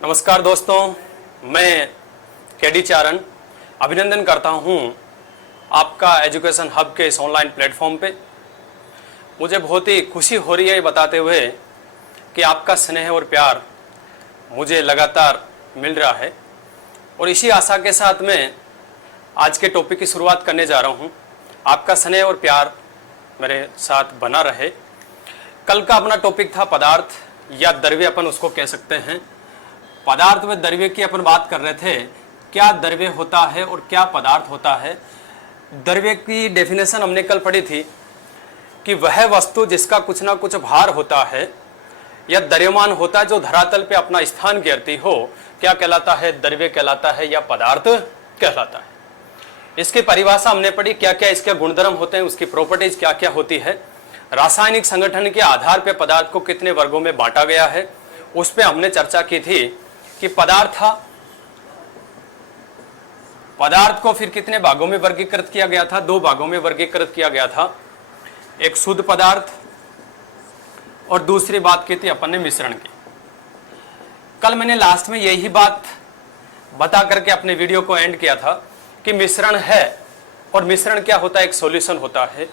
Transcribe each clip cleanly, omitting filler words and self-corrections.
नमस्कार दोस्तों, मैं केडी चारण अभिनंदन करता हूं आपका एजुकेशन हब के इस ऑनलाइन प्लेटफॉर्म पे। मुझे बहुत ही खुशी हो रही है ये बताते हुए कि आपका स्नेह और प्यार मुझे लगातार मिल रहा है और इसी आशा के साथ मैं आज के टॉपिक की शुरुआत करने जा रहा हूं। आपका स्नेह और प्यार मेरे साथ बना रहे। कल का अपना टॉपिक था पदार्थ या द्रव्य, अपन उसको कह सकते हैं। पदार्थ व द्रव्य की अपन बात कर रहे थे। क्या द्रव्य होता है और क्या पदार्थ होता है। द्रव्य की डेफिनेशन हमने कल पढ़ी थी कि वह वस्तु जिसका कुछ ना कुछ भार होता है या द्रव्यमान होता है, जो धरातल पे अपना स्थान घेरती हो, क्या कहलाता है? द्रव्य कहलाता है या पदार्थ कहलाता है। इसकी परिभाषा हमने पढ़ी, क्या क्या इसके गुणधर्म होते हैं, उसकी प्रॉपर्टीज क्या क्या होती है। रासायनिक संगठन के आधार पर पदार्थ को कितने वर्गों में बांटा गया है, उस पर हमने चर्चा की थी कि पदार्थ को फिर कितने भागों में वर्गीकृत किया गया था। 2 भागों में वर्गीकृत किया गया था, एक शुद्ध पदार्थ और दूसरी बात की थी अपन ने मिश्रण की। कल मैंने लास्ट में यही बात बता करके अपने वीडियो को एंड किया था कि मिश्रण है, और मिश्रण क्या होता है? एक सॉल्यूशन होता है,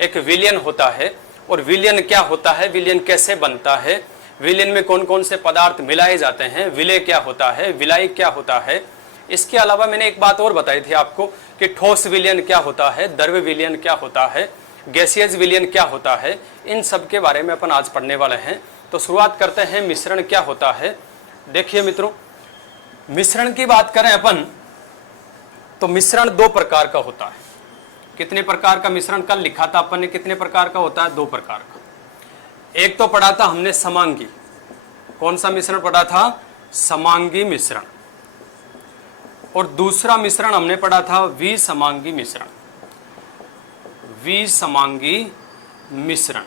एक विलयन होता है। और विलयन क्या होता है, विलयन कैसे बनता है, विलयन में कौन कौन से पदार्थ मिलाए जाते हैं, विलय क्या होता है, विलायी क्या होता है। इसके अलावा मैंने एक बात और बताई थी आपको कि ठोस विलयन क्या होता है, द्रव्य विलयन क्या होता है, गैसियस विलयन क्या होता है। इन सब के बारे में अपन आज पढ़ने वाले हैं। तो शुरुआत करते हैं, मिश्रण क्या होता है। देखिए मित्रों, मिश्रण की बात करें अपन तो मिश्रण 2 प्रकार का होता है। कितने प्रकार का मिश्रण कल लिखा था अपन ने? कितने प्रकार का होता है? 2 प्रकार का। एक तो पढ़ा था हमने समांगी। कौन सा मिश्रण पढ़ा था? समांगी मिश्रण। और दूसरा मिश्रण हमने पढ़ा था विसमांगी मिश्रण। विसमांगी मिश्रण।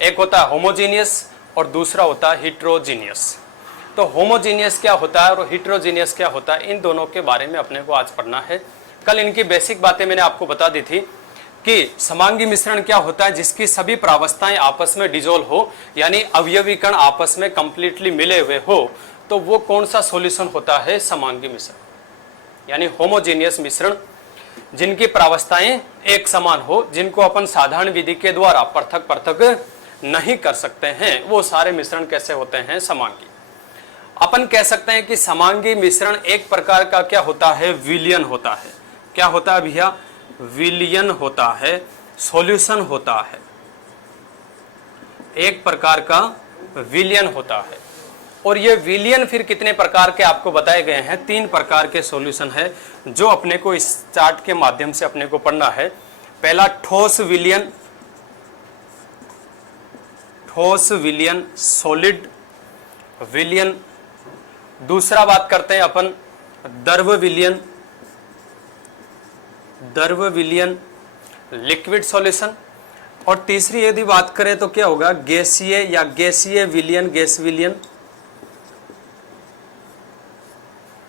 एक होता है होमोजीनियस और दूसरा होता है हिट्रोजीनियस। तो होमोजीनियस क्या होता है और हिट्रोजीनियस क्या होता है, इन दोनों के बारे में अपने को आज पढ़ना है। कल इनकी बेसिक बातें मैंने आपको बता दी थी कि समांगी मिश्रण क्या होता है, जिसकी सभी प्रावस्थाएं आपस में डिजोल्व हो, यानी अवयवीकरण आपस में कंप्लीटली मिले हुए हो, तो वो कौन सा सॉल्यूशन होता है? समांगी मिश्रण। यानी होमोजीनियस मिश्रण, जिनकी प्रावस्थाएं एक समान हो, जिनको अपन साधारण विधि के द्वारा पृथक पृथक नहीं कर सकते हैं, वो सारे मिश्रण कैसे होते हैं? समांगी। अपन कह सकते हैं कि समांगी मिश्रण एक प्रकार का क्या होता है? विलयन होता है। क्या होता है भैया? विलयन होता है, सॉल्यूशन होता है, एक प्रकार का विलयन होता है। और ये विलयन फिर कितने प्रकार के आपको बताए गए हैं? 3 प्रकार के सॉल्यूशन है, जो अपने को इस चार्ट के माध्यम से अपने को पढ़ना है। पहला ठोस विलयन, ठोस विलयन, सॉलिड विलयन। दूसरा बात करते हैं अपन द्रव विलयन, द्रव विलयन, लिक्विड सॉल्यूशन। और तीसरी यदि बात करें तो क्या होगा? गैसीय या गैसीय विलयन, गैस विलयन।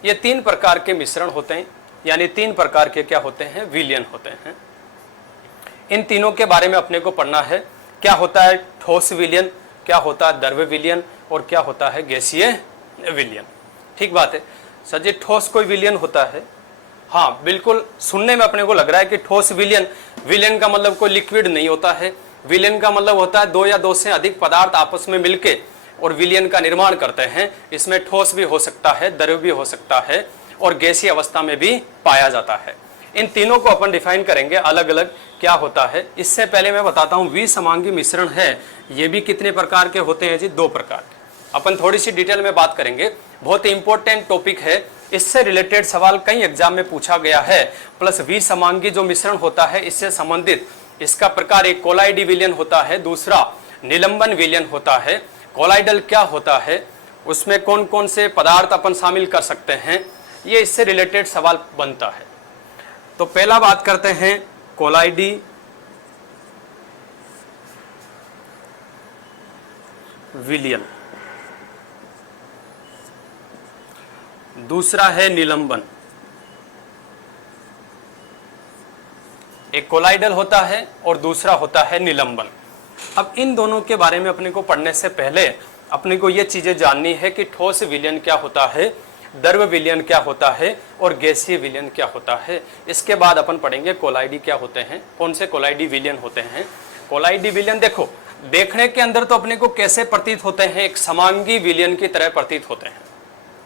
ये 3 प्रकार के मिश्रण होते हैं, यानी 3 प्रकार के क्या होते हैं? विलयन होते हैं। इन तीनों के बारे में अपने को पढ़ना है। क्या होता है ठोस विलयन, क्या होता है द्रव विलयन, और क्या होता है गैसीय विलयन। ठीक बात है सर जी, ठोस कोई विलयन होता है? हाँ बिल्कुल, सुनने में अपने को लग रहा है कि ठोस विलयन, विलयन का मतलब कोई लिक्विड नहीं होता है। विलयन का मतलब होता है 2 या 2 से अधिक पदार्थ आपस में मिलके और विलयन का निर्माण करते हैं। इसमें ठोस भी हो सकता है, द्रव भी हो सकता है, और गैसीय अवस्था में भी पाया जाता है। इन तीनों को अपन डिफाइन करेंगे अलग अलग क्या होता है। इससे पहले मैं बताता हूँ विसमांगी मिश्रण है, ये भी कितने प्रकार के होते हैं जी? 2 प्रकार के। अपन थोड़ी सी डिटेल में बात करेंगे, बहुत ही इंपॉर्टेंट टॉपिक है। इससे रिलेटेड सवाल कई एग्जाम में पूछा गया है। प्लस विसमांगी जो मिश्रण होता है, इससे संबंधित इसका प्रकार एक कोलाइडी विलयन होता है, दूसरा निलंबन विलयन होता है। कोलाइडल क्या होता है, उसमें कौन कौन से पदार्थ अपन शामिल कर सकते हैं, ये इससे रिलेटेड सवाल बनता है। तो पहला बात करते हैं कोलाइडी विलयन, दूसरा है निलंबन। एक कोलाइडल होता है और दूसरा होता है निलंबन। अब इन दोनों के बारे में अपने को पढ़ने से पहले अपने को ये चीजें जाननी है कि ठोस विलयन क्या होता है, द्रव विलयन क्या होता है और गैसीय विलयन क्या होता है। इसके बाद अपन पढ़ेंगे कोलाइडी क्या होते हैं, कौन से कोलाइडी विलयन होते हैं। कोलाइडी विलयन देखो देखने के अंदर तो अपने को कैसे प्रतीत होते हैं, एक समांगी विलयन की तरह प्रतीत होते हैं,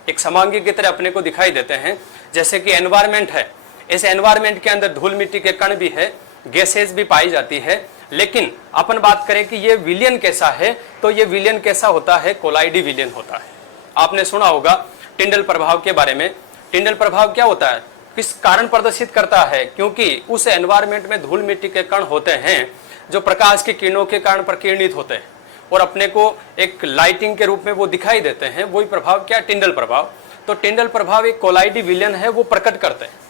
एक समांगी की तरह अपने को दिखाई देते हैं। जैसे कि एनवायरमेंट है, इस एनवायरमेंट के अंदर धूल मिट्टी के कण भी है, गैसेज भी पाई जाती है, लेकिन अपन बात करें कि ये विलयन कैसा है, तो ये विलयन कैसा होता है, कोलाइडी विलयन होता है। आपने सुना होगा टिंडल प्रभाव के बारे में। टिंडल प्रभाव क्या होता है, किस कारण प्रदर्शित करता है, क्योंकि उस एनवायरमेंट में धूल मिट्टी के कण होते हैं जो प्रकाश की किरणों के कारण प्रकीर्णित होते हैं और अपने को एक लाइटिंग के रूप में वो दिखाई देते हैं, वही प्रभाव क्या, टिंडल प्रभाव। तो टिंडल प्रभाव एक कोलाइडी विलयन है, वो प्रकट करते हैं।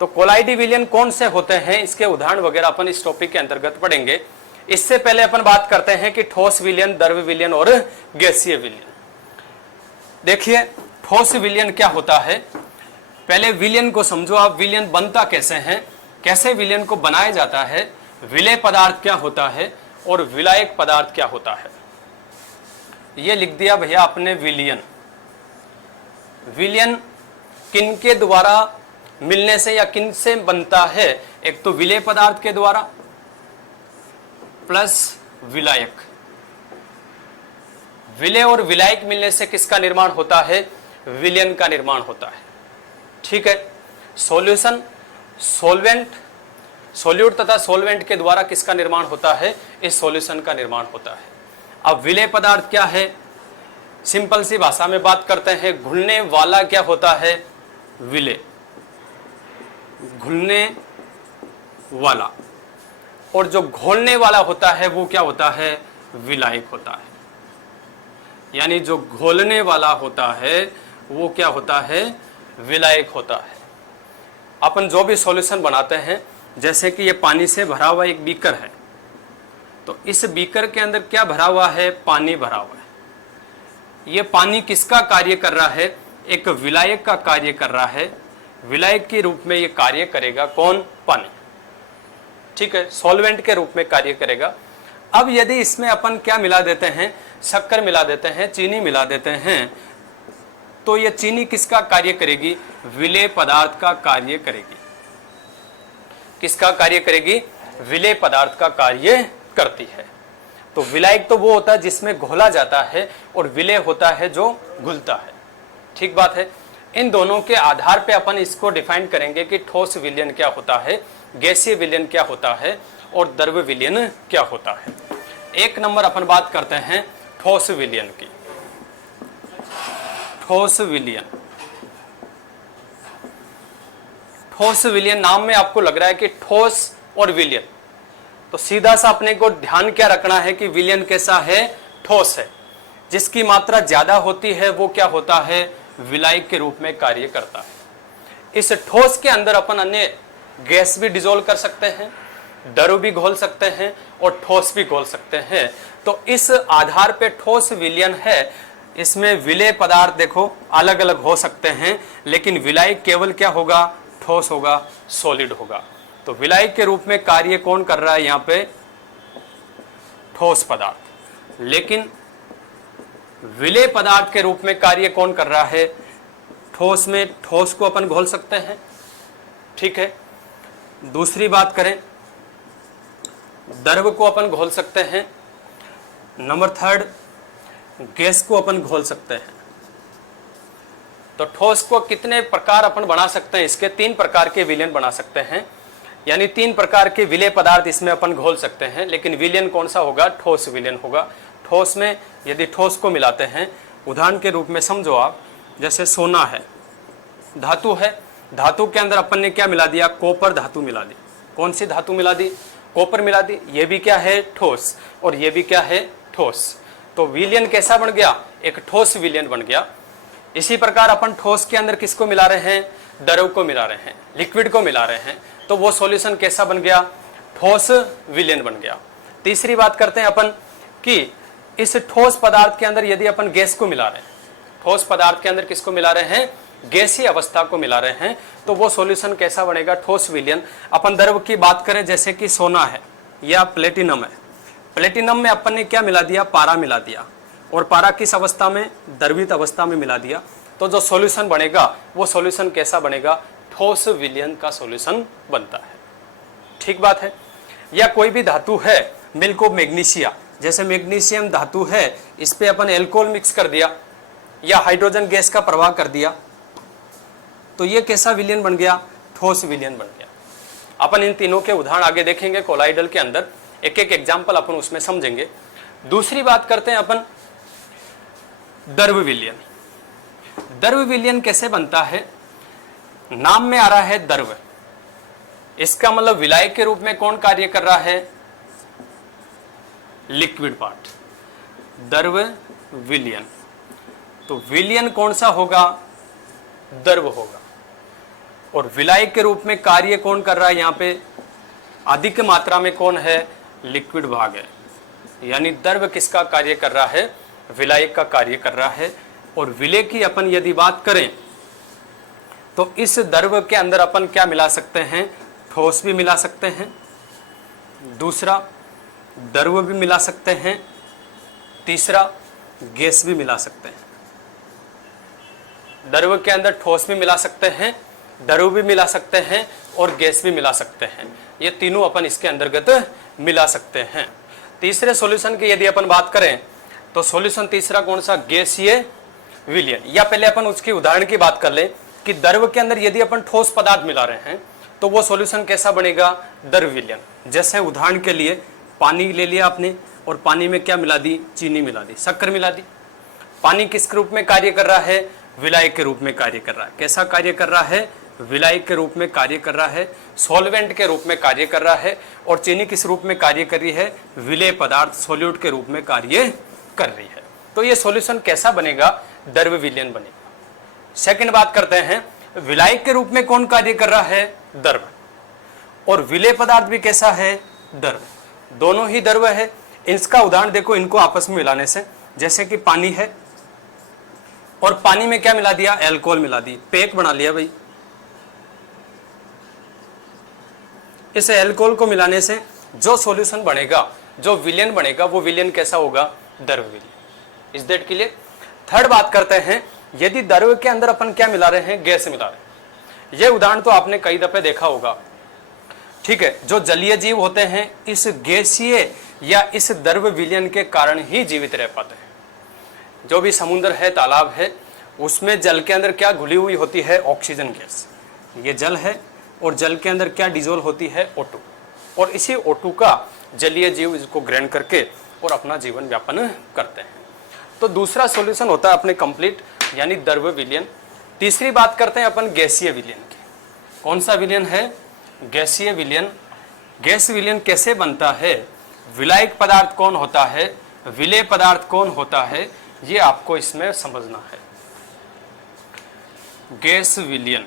तो कोलाइडी विलयन कौन से होते हैं, इसके उदाहरण वगैरह अपन इस टॉपिक के अंतर्गत पढ़ेंगे। इससे पहले अपन बात करते हैं कि ठोस विलयन, द्रव विलयन और गैसीय विलयन। देखिए ठोस विलयन क्या होता है, पहले विलयन को समझो आप, विलयन बनता कैसे है, कैसे विलयन को बनाया जाता है, विलेय पदार्थ क्या होता है और विलायक पदार्थ क्या होता है। ये लिख दिया भैया आपने विलयन। विलयन किन के द्वारा मिलने से या किन से बनता है, एक तो विलेय पदार्थ के द्वारा प्लस विलायक। विलेय और विलायक मिलने से किसका निर्माण होता है, विलयन का निर्माण होता है। ठीक है, सॉल्यूशन, सॉल्वेंट, सॉल्यूट तथा सॉल्वेंट के द्वारा किसका निर्माण होता है, इस सॉल्यूशन का निर्माण होता है। अब विलेय पदार्थ क्या है, सिंपल सी भाषा में बात करते हैं, घुलने वाला क्या होता है, विलेय, घुलने वाला, और जो घोलने वाला होता है वो क्या होता है, विलायक होता है। यानी जो घोलने वाला होता है वो क्या होता है, विलायक होता है। अपन जो भी सॉल्यूशन बनाते हैं, जैसे कि ये पानी से भरा हुआ एक बीकर है, तो इस बीकर के अंदर क्या भरा हुआ है, पानी भरा हुआ है। ये पानी किसका कार्य कर रहा है, एक विलायक का कार्य कर रहा है। विलायक के रूप में ये कार्य करेगा कौन, पानी। ठीक है, सॉल्वेंट के रूप में कार्य करेगा। अब यदि इसमें अपन क्या मिला देते हैं, शक्कर मिला देते हैं, चीनी मिला देते हैं, तो ये चीनी किसका कार्य करेगी, विलेय पदार्थ का कार्य करेगी। किसका कार्य करेगी, विलेय पदार्थ का कार्य करती है। तो विलायक तो वो होता है जिसमें घोला जाता है और विलेय होता है जो घुलता है। ठीक बात है। इन दोनों के आधार पे अपन इसको डिफाइन करेंगे कि ठोस विलयन क्या होता है, गैसीय विलयन क्या होता है और द्रव विलयन क्या होता है। एक नंबर अपन बात करते हैं ठोस विलयन की। ठोस विलयन, ठोस विलयन नाम में आपको लग रहा है कि ठोस और विलयन, तो सीधा सा अपने को ध्यान क्या रखना है कि विलयन कैसा है, ठोस है। जिसकी मात्रा ज्यादा होती है वो क्या होता है, विलायक के रूप में कार्य करता है। इस ठोस के अंदर अपन अन्य गैस भी डिजोल्व कर सकते हैं, द्रव भी घोल सकते हैं और ठोस भी घोल सकते हैं। तो इस आधार पे ठोस विलयन है। इसमें विलेय पदार्थ देखो अलग अलग हो सकते हैं, लेकिन विलायक केवल क्या होगा, ठोस होगा, सॉलिड होगा। तो विलायक के रूप में कार्य कौन कर रहा है यहाँ पे, ठोस पदार्थ। लेकिन विलेय पदार्थ के रूप में कार्य कौन कर रहा है, ठोस में ठोस को अपन घोल सकते हैं। ठीक है। दूसरी बात करें, द्रव को अपन घोल सकते हैं। नंबर थर्ड, गैस को अपन घोल सकते हैं। तो ठोस को कितने प्रकार अपन बना सकते हैं, इसके 3 प्रकार के विलयन बना सकते हैं, यानी 3 प्रकार के विलेय पदार्थ इसमें अपन घोल सकते हैं। लेकिन विलयन कौन सा होगा, ठोस विलयन होगा। ठोस में यदि ठोस को मिलाते हैं, उदाहरण के रूप में समझो आप, जैसे सोना है, धातु है, धातु के अंदर अपन ने क्या मिला दिया, कॉपर धातु मिला दी। कौन सी धातु मिला दी, कॉपर मिला दी। ये भी क्या है, ठोस, और ये भी क्या है, ठोस। तो विलयन कैसा बन गया, एक ठोस विलयन बन गया। इसी प्रकार अपन ठोस के अंदर किसको मिला रहे हैं, द्रव को मिला रहे हैं, लिक्विड को मिला रहे हैं, तो वो सॉल्यूशन कैसा बन गया, ठोस विलयन बन गया। तीसरी बात करते हैं अपन कि इस ठोस पदार्थ के अंदर यदि अपन गैस को मिला रहे हैं, ठोस पदार्थ के अंदर किसको मिला रहे हैं, गैसीय अवस्था को मिला रहे हैं, तो वो सॉल्यूशन कैसा बनेगा, ठोस विलयन। अपन द्रव की बात करें, जैसे कि सोना है या प्लेटिनम है, प्लेटिनम में अपन ने क्या मिला दिया, पारा मिला दिया, और पारा किस अवस्था में, द्रवित अवस्था में मिला दिया। तो जो सॉल्यूशन बनेगा वो सॉल्यूशन कैसा बनेगा, ठोस विलयन का सॉल्यूशन बनता है। ठीक बात है। या कोई भी धातु है, मिल्क ऑफ मैग्नीशिया, जैसे मैग्नीशियम धातु है, इस पे अपन एल्कोहल मिक्स कर दिया या हाइड्रोजन गैस का प्रवाह कर दिया, तो ये कैसा विलयन बन गया, ठोस विलयन बन गया। अपन इन तीनों के उदाहरण आगे देखेंगे कोलाइडल के अंदर, एक एक एग्जाम्पल अपन उसमें समझेंगे। दूसरी बात करते हैं अपन द्रव विलयन। द्रव विलयन कैसे बनता है, नाम में आ रहा है द्रव, इसका मतलब विलायक के रूप में कौन कार्य कर रहा है, लिक्विड पार्ट, द्रव विलयन। तो विलयन कौन सा होगा, द्रव होगा, और विलायक के रूप में कार्य कौन कर रहा है, यहां पे अधिक मात्रा में कौन है, लिक्विड भाग है, यानी द्रव किसका कार्य कर रहा है, विलायक का कार्य कर रहा है। और विलय की अपन यदि बात करें तो इस द्रव के अंदर अपन क्या मिला सकते हैं, ठोस भी मिला सकते हैं, दूसरा द्रव भी मिला सकते हैं, तीसरा गैस भी मिला सकते हैं। द्रव के अंदर ठोस भी मिला सकते हैं, द्रव भी मिला सकते हैं और गैस भी मिला सकते हैं। ये तीनों अपन इसके अंतर्गत मिला सकते हैं। तीसरे सॉल्यूशन की यदि अपन बात करें तो सॉल्यूशन तीसरा कौन सा, गैसीय विलयन। या पहले अपन उसकी उदाहरण की बात कर ले कि द्रव के अंदर यदि अपन ठोस पदार्थ मिला रहे हैं तो वो सॉल्यूशन कैसा बनेगा, द्रव विलयन। जैसे उदाहरण के लिए पानी ले लिया आपने और पानी में क्या मिला दी, चीनी मिला दी, शक्कर मिला दी। पानी किस रूप में कार्य कर रहा है, विलायक के रूप में कार्य कर रहा है। कैसा कार्य कर रहा है, विलायक के रूप में कार्य कर रहा है, सॉल्वेंट के रूप में कार्य कर रहा है। और चीनी किस रूप में कार्य कर रही है, विलेय पदार्थ, सॉल्यूट के रूप में कार्य कर रही है। तो ये सॉल्यूशन कैसा बनेगा, द्रव विलयन बनेगा। सेकंड बात करते हैं, विलायक के रूप में कौन कार्य कर रहा है, द्रव, और विलेय पदार्थ भी कैसा है, द्रव, दोनों ही द्रव है। इसका उदाहरण देखो, इनको आपस में मिलाने से, जैसे कि पानी है और पानी में क्या मिला दिया, अल्कोहल मिला दी, पेक बना लिया भाई। इस अल्कोहल को मिलाने से जो सॉल्यूशन बनेगा, जो विलयन बनेगा, वो विलयन कैसा होगा, द्रव विलयन। Is that clear. थर्ड बात करते हैं, यदि द्रव के अंदर अपन क्या मिला रहे हैं, गैस मिला रहे हैं। यह उदाहरण तो आपने कई दफे देखा होगा, ठीक है। जो जलीय जीव होते हैं इस गैसीय या इस द्रव विलयन के कारण ही जीवित रह पाते हैं। जो भी समुद्र है, तालाब है, उसमें जल के अंदर क्या घुली हुई होती है, ऑक्सीजन गैस। ये जल है और जल के अंदर क्या डिजोल्व होती है, O2, और इसी O2 का जलीय जीव इसको ग्रहण करके और अपना जीवन व्यापन करते हैं। तो दूसरा सॉल्यूशन होता है अपने कंप्लीट, यानी द्रव विलयन। तीसरी बात करते हैं अपन गैसीय विलयन की। कौन सा विलयन है, गैसीय विलयन। गैस विलयन कैसे बनता है, विलायक पदार्थ कौन होता है, विलेय पदार्थ कौन होता है, ये आपको इसमें समझना है। गैस विलयन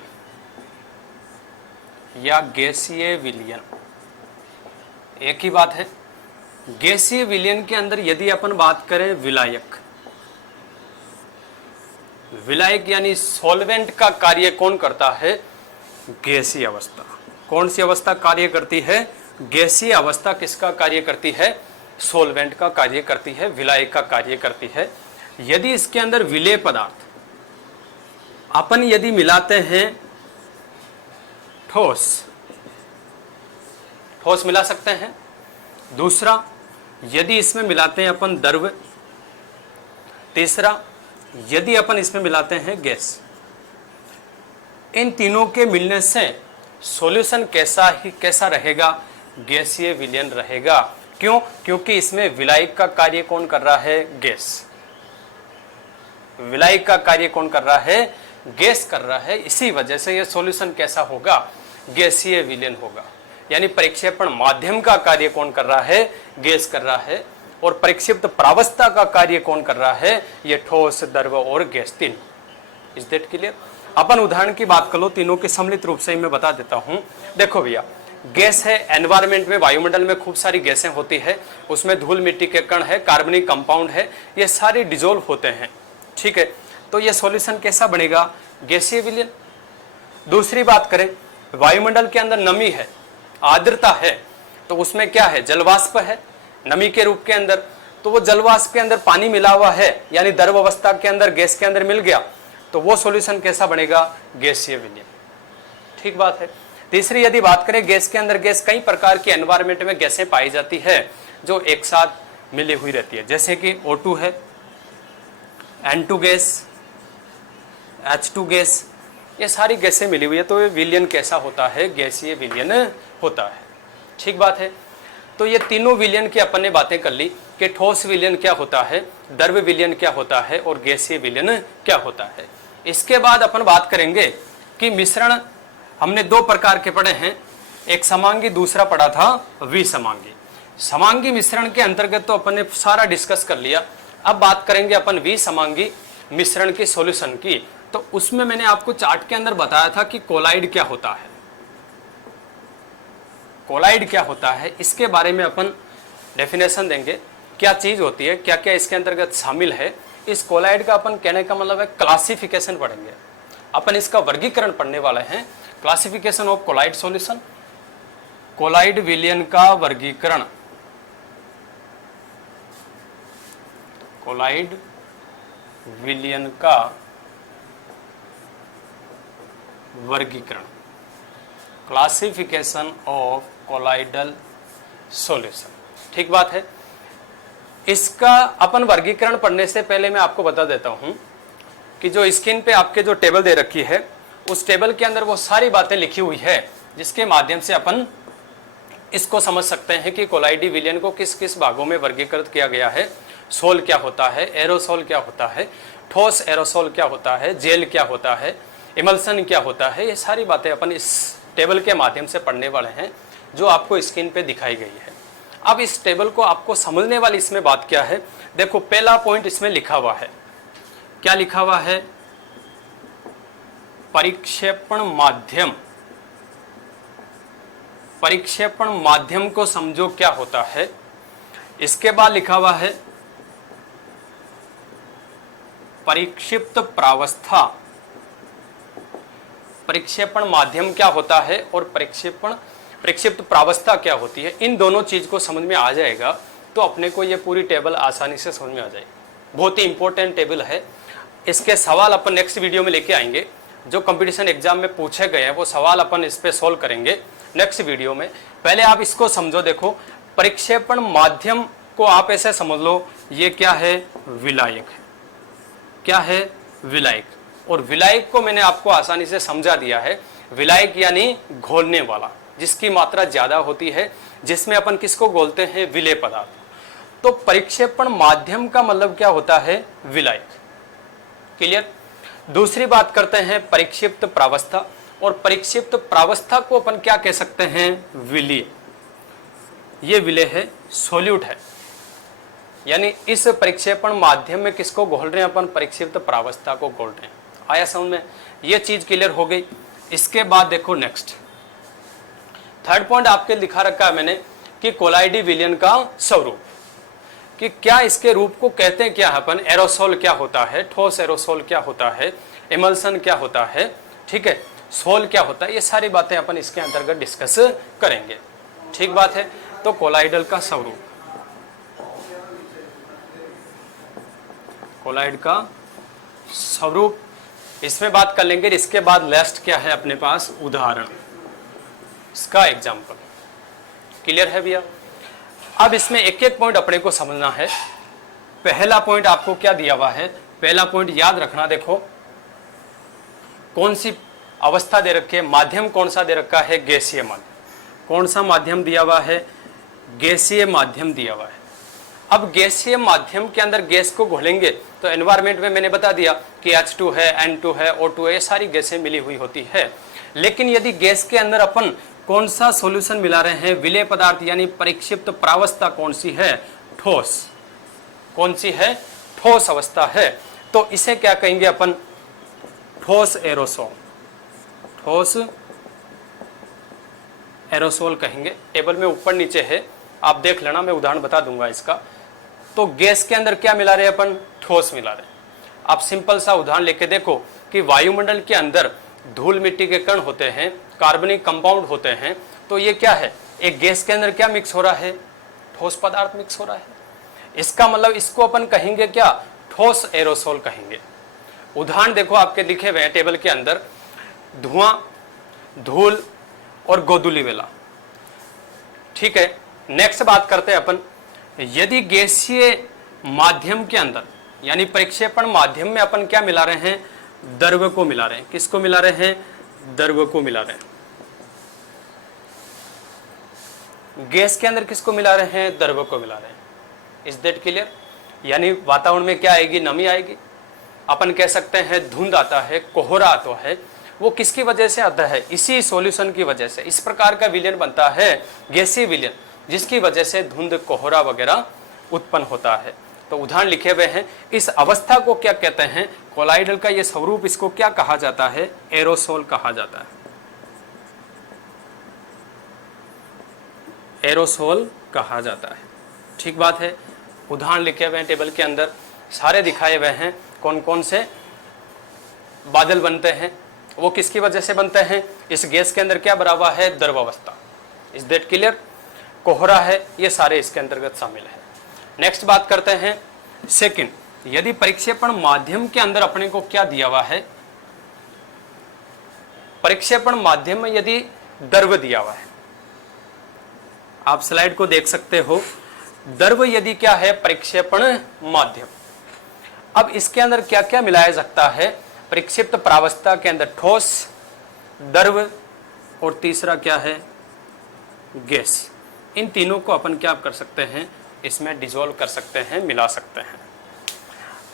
या गैसीय विलयन एक ही बात है। गैसीय विलयन के अंदर यदि अपन बात करें विलायक, विलायक यानी सॉल्वेंट का कार्य कौन करता है, गैसीय अवस्था। कौन सी अवस्था कार्य करती है, गैसीय अवस्था किसका कार्य करती है, सॉल्वेंट का कार्य करती है, विलायक का कार्य करती है। यदि इसके अंदर विलेय पदार्थ अपन यदि मिलाते हैं, ठोस, ठोस मिला सकते हैं। दूसरा, यदि इसमें मिलाते हैं अपन द्रव। तीसरा, यदि अपन इसमें मिलाते हैं गैस। इन तीनों के मिलने से सॉल्यूशन कैसा रहेगा, गैसीय विलयन रहेगा। क्यों, क्योंकि इसमें विलायक का कार्य कौन कर रहा है, गैस। विलायक का कार्य कौन कर रहा है, गैस कर रहा है। इसी वजह से यह सॉल्यूशन कैसा होगा, गैसीय विलयन होगा। यानी परिक्षेपण माध्यम का कार्य कौन कर रहा है, गैस कर रहा है, और परिक्षिप्त प्रावस्था का कार्य कौन कर रहा है, ये ठोस, द्रव और गैस, तीन। Is that clear. अपन उदाहरण की बात कर लो, तीनों के सम्मिलित रूप से ही मैं बता देता हूं। देखो भैया, गैस है, एनवायरमेंट में, वायुमंडल में खूब सारी गैसें होती है, उसमें धूल मिट्टी के कण है, कार्बनिक कंपाउंड है, ये सारे डिजोल्व होते हैं, ठीक है। तो ये सॉल्यूशन कैसा बनेगा, गैसीय विलयन। दूसरी बात करें, वायुमंडल के अंदर नमी है, आर्द्रता है, तो उसमें क्या है, जलवाष्प है, नमी के रूप के अंदर, तो वो जलवाष्प के अंदर पानी मिला हुआ है यानी द्रव अवस्था के अंदर गैस के अंदर मिल गया, तो वो सॉल्यूशन कैसा बनेगा, गैसीय विलयन। ठीक बात है। तीसरी यदि बात करें गैस के अंदर, गैस कई प्रकार की एनवायरमेंट में गैसें पाई जाती है जो एक साथ मिली हुई रहती है, जैसे कि O2 है, N2 गैस, H2 गैस, ये सारी गैसें मिली हुई है, तो ये विलयन कैसा होता है, गैसीय विलयन होता है। ठीक बात है। तो ये तीनों विलयन की अपन ने बातें कर ली कि ठोस विलयन क्या होता है, द्रव विलयन क्या होता है और गैसीय विलयन क्या होता है। इसके बाद अपन बात करेंगे कि मिश्रण हमने दो प्रकार के पढ़े हैं, एक समांगी, दूसरा पढ़ा था विसमांगी। समांगी मिश्रण के अंतर्गत तो अपन ने सारा डिस्कस कर लिया। अब बात करेंगे अपन विसमांगी मिश्रण की सॉल्यूशन की। तो उसमें मैंने आपको चार्ट के अंदर बताया था कि कोलाइड क्या होता है, कोलाइड क्या होता है, इसके बारे में अपन डेफिनेशन देंगे, क्या चीज होती है, क्या क्या इसके अंतर्गत शामिल है। इस कोलाइड का अपन कहने का मतलब है क्लासिफिकेशन पढ़ेंगे, अपन इसका वर्गीकरण पढ़ने वाले हैं, classification of colloid solution, colloid विलयन का वर्गीकरण, कोलाइड विलयन का वर्गीकरण, क्लासिफिकेशन ऑफ कोलाइडल सॉल्यूशन। ठीक बात है। इसका अपन वर्गीकरण पढ़ने से पहले मैं आपको बता देता हूं कि जो स्क्रीन पे आपके जो टेबल दे रखी है, उस टेबल के अंदर वो सारी बातें लिखी हुई है जिसके माध्यम से अपन इसको समझ सकते हैं कि कोलाइडी विलयन को किस किस भागों में वर्गीकृत किया गया है। सोल क्या होता है, एरोसोल क्या होता है, ठोस एरोसोल क्या होता है, जेल क्या होता है, इमल्सन क्या होता है, ये सारी बातें अपन इस टेबल के माध्यम से पढ़ने वाले हैं जो आपको स्क्रीन पे दिखाई गई है। अब इस टेबल को आपको समझने वाली इसमें बात क्या है, देखो पहला पॉइंट इसमें लिखा हुआ है, क्या लिखा हुआ है, परिक्षेपण माध्यम। परिक्षेपण माध्यम को समझो क्या होता है। इसके बाद लिखा हुआ है परिक्षिप्त प्रावस्था। परिक्षेपण माध्यम क्या होता है और परिक्षिप्त प्रावस्था क्या होती है, इन दोनों चीज को समझ में आ जाएगा तो अपने को ये पूरी टेबल आसानी से समझ में आ जाएगी। बहुत ही इंपॉर्टेंट टेबल है। इसके सवाल अपन नेक्स्ट वीडियो में लेके आएंगे, जो कंपटीशन एग्जाम में पूछे गए हैं वो सवाल अपन इस पे सोल्व करेंगे नेक्स्ट वीडियो में। पहले आप इसको समझो। देखो परिक्षेपण माध्यम को आप ऐसे समझ लो, ये क्या है, विलायक है। क्या है, विलायक। और विलायक को मैंने आपको आसानी से समझा दिया है, विलायक यानी घोलने वाला, जिसकी मात्रा ज्यादा होती है, जिसमें अपन किसको घोलते हैं, विलेय पदार्थ। तो परिक्षेपण माध्यम का मतलब क्या होता है, विलायक। क्लियर। दूसरी बात करते हैं परिक्षिप्त प्रावस्था, और परिक्षिप्त प्रावस्था को अपन क्या कह सकते हैं, विलीय। ये विलेय है, सोल्यूट है, यानी इस परिक्षेपण माध्यम में किसको घोल रहे हैं अपन, परिक्षिप्त प्रावस्था को घोल रहे हैं। आया समझ में, ये चीज क्लियर हो गई। इसके बाद देखो नेक्स्ट थर्ड पॉइंट आपके लिखा रखा है मैंने कि कोलाइडी विलयन का स्वरूप, कि क्या इसके रूप को कहते हैं क्या अपन, एरोसोल क्या होता है, ठोस एरोसोल क्या होता है, इमल्सन क्या होता है, ठीक है, सोल क्या होता है, ये सारी बातें अपन इसके अंतर्गत डिस्कस करेंगे। ठीक बात है। तो कोलाइडल का स्वरूप, कोलाइड का स्वरूप इसमें बात कर लेंगे। इसके बाद लास्ट क्या है अपने पास, उदाहरण, इसका एग्जाम्पल। क्लियर है भैया। अब इसमें एक एक पॉइंट अपने को समझना है। पहला पॉइंट आपको क्या दिया हुआ है, पहला पॉइंट याद रखना। देखो कौन सी अवस्था दे रखी है, माध्यम कौन सा दे रखा है, गैसीय माध्यम। कौन सा माध्यम दिया हुआ है, गैसीय माध्यम दिया हुआ है। अब गैसीय माध्यम के अंदर गैस को घोलेंगे तो एनवायरमेंट में मैंने बता दिया कि H2 है, N2 है, O2 है, ये सारी गैसें मिली हुई होती है। लेकिन यदि गैस के अंदर अपन कौन सा सॉल्यूशन मिला रहे हैं, विलेय पदार्थ यानी परिक्षिप्त प्रावस्था कौन सी है, ठोस। कौन सी है, ठोस अवस्था है। तो इसे क्या कहेंगे अपन, ठोस एरोसोल। ठोस एरोसोल कहेंगे। टेबल में ऊपर नीचे है, आप देख लेना, मैं उदाहरण बता दूंगा इसका। तो गैस के अंदर क्या मिला रहे अपन, ठोस मिला रहे। आप सिंपल सा उदाहरण लेके देखो कि वायुमंडल के अंदर धूल मिट्टी के कण होते हैं, कार्बनिक कंपाउंड होते हैं, तो ये क्या है, एक गैस के अंदर क्या मिक्स हो रहा है, ठोस पदार्थ मिक्स हो रहा है। इसका मतलब इसको अपन कहेंगे क्या, ठोस एरोसोल कहेंगे। उदाहरण देखो आपके लिखे हुए हैं टेबल के अंदर, धुआं, धूल और गोदुली वेला। ठीक है, नेक्स्ट बात करते हैं अपन, यदि गैसीय माध्यम के अंदर यानी प्रक्षेपण माध्यम में अपन क्या मिला रहे हैं, द्रव को मिला रहे हैं। किसको मिला रहे हैं, द्रव को मिला रहे हैं। गैस के अंदर किसको मिला रहे हैं, द्रव को मिला रहे हैं। Is that clear? यानी वातावरण में क्या आएगी, नमी आएगी। अपन कह सकते हैं धुंध आता है, कोहरा आता है, वो किसकी वजह से आता है, इसी सॉल्यूशन की वजह से। इस प्रकार का विलयन बनता है गैसीय विलयन, जिसकी वजह से धुंध, कोहरा वगैरह उत्पन्न होता है। तो उदाहरण लिखे हुए हैं। इस अवस्था को क्या कहते हैं, कोलाइडल का ये स्वरूप, इसको क्या कहा जाता है, एरोसोल कहा जाता है। एरोसोल कहा जाता है। ठीक बात है। उदाहरण लिखे हुए हैं टेबल के अंदर, सारे दिखाए हुए हैं कौन कौन से बादल बनते हैं, वो किसकी वजह से बनते हैं, इस गैस के अंदर क्या भरा हुआ है, द्रव अवस्था। Is that clear? कोहरा है, ये सारे इसके अंतर्गत शामिल है। नेक्स्ट बात करते हैं सेकंड, यदि प्रक्षेपण माध्यम के अंदर अपने को क्या दिया हुआ है, प्रक्षेपण माध्यम में यदि द्रव दिया हुआ है, आप स्लाइड को देख सकते हो, द्रव यदि क्या है, प्रक्षेपण माध्यम। अब इसके अंदर क्या क्या मिलाया सकता है, प्रक्षिप्त प्रावस्था के अंदर ठोस, द्रव और तीसरा क्या है, गैस। इन तीनों को अपन क्या कर सकते हैं, इसमें डिसॉल्व कर सकते हैं, मिला सकते हैं।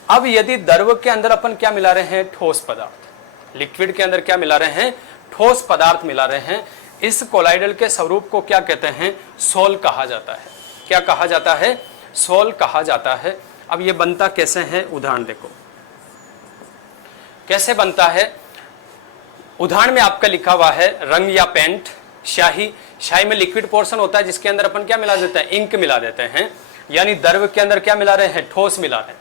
अब यदि द्रव के अंदर अपन क्या मिला रहे हैं, ठोस पदार्थ, लिक्विड के अंदर क्या मिला रहे हैं, ठोस पदार्थ मिला रहे हैं, इस कोलाइडल के स्वरूप को क्या कहते हैं, सोल कहा जाता है। क्या कहा जाता है, सोल कहा जाता है। अब ये बनता कैसे है, उदाहरण देखो कैसे बनता है। उदाहरण में आपका लिखा हुआ है रंग या पेंट, स्याही। स्याही में लिक्विड पोर्शन होता है जिसके अंदर अपन क्या मिला देते हैं, इंक मिला देते हैं। यानी द्रव के अंदर क्या मिला रहे हैं, ठोस मिला रहे हैं।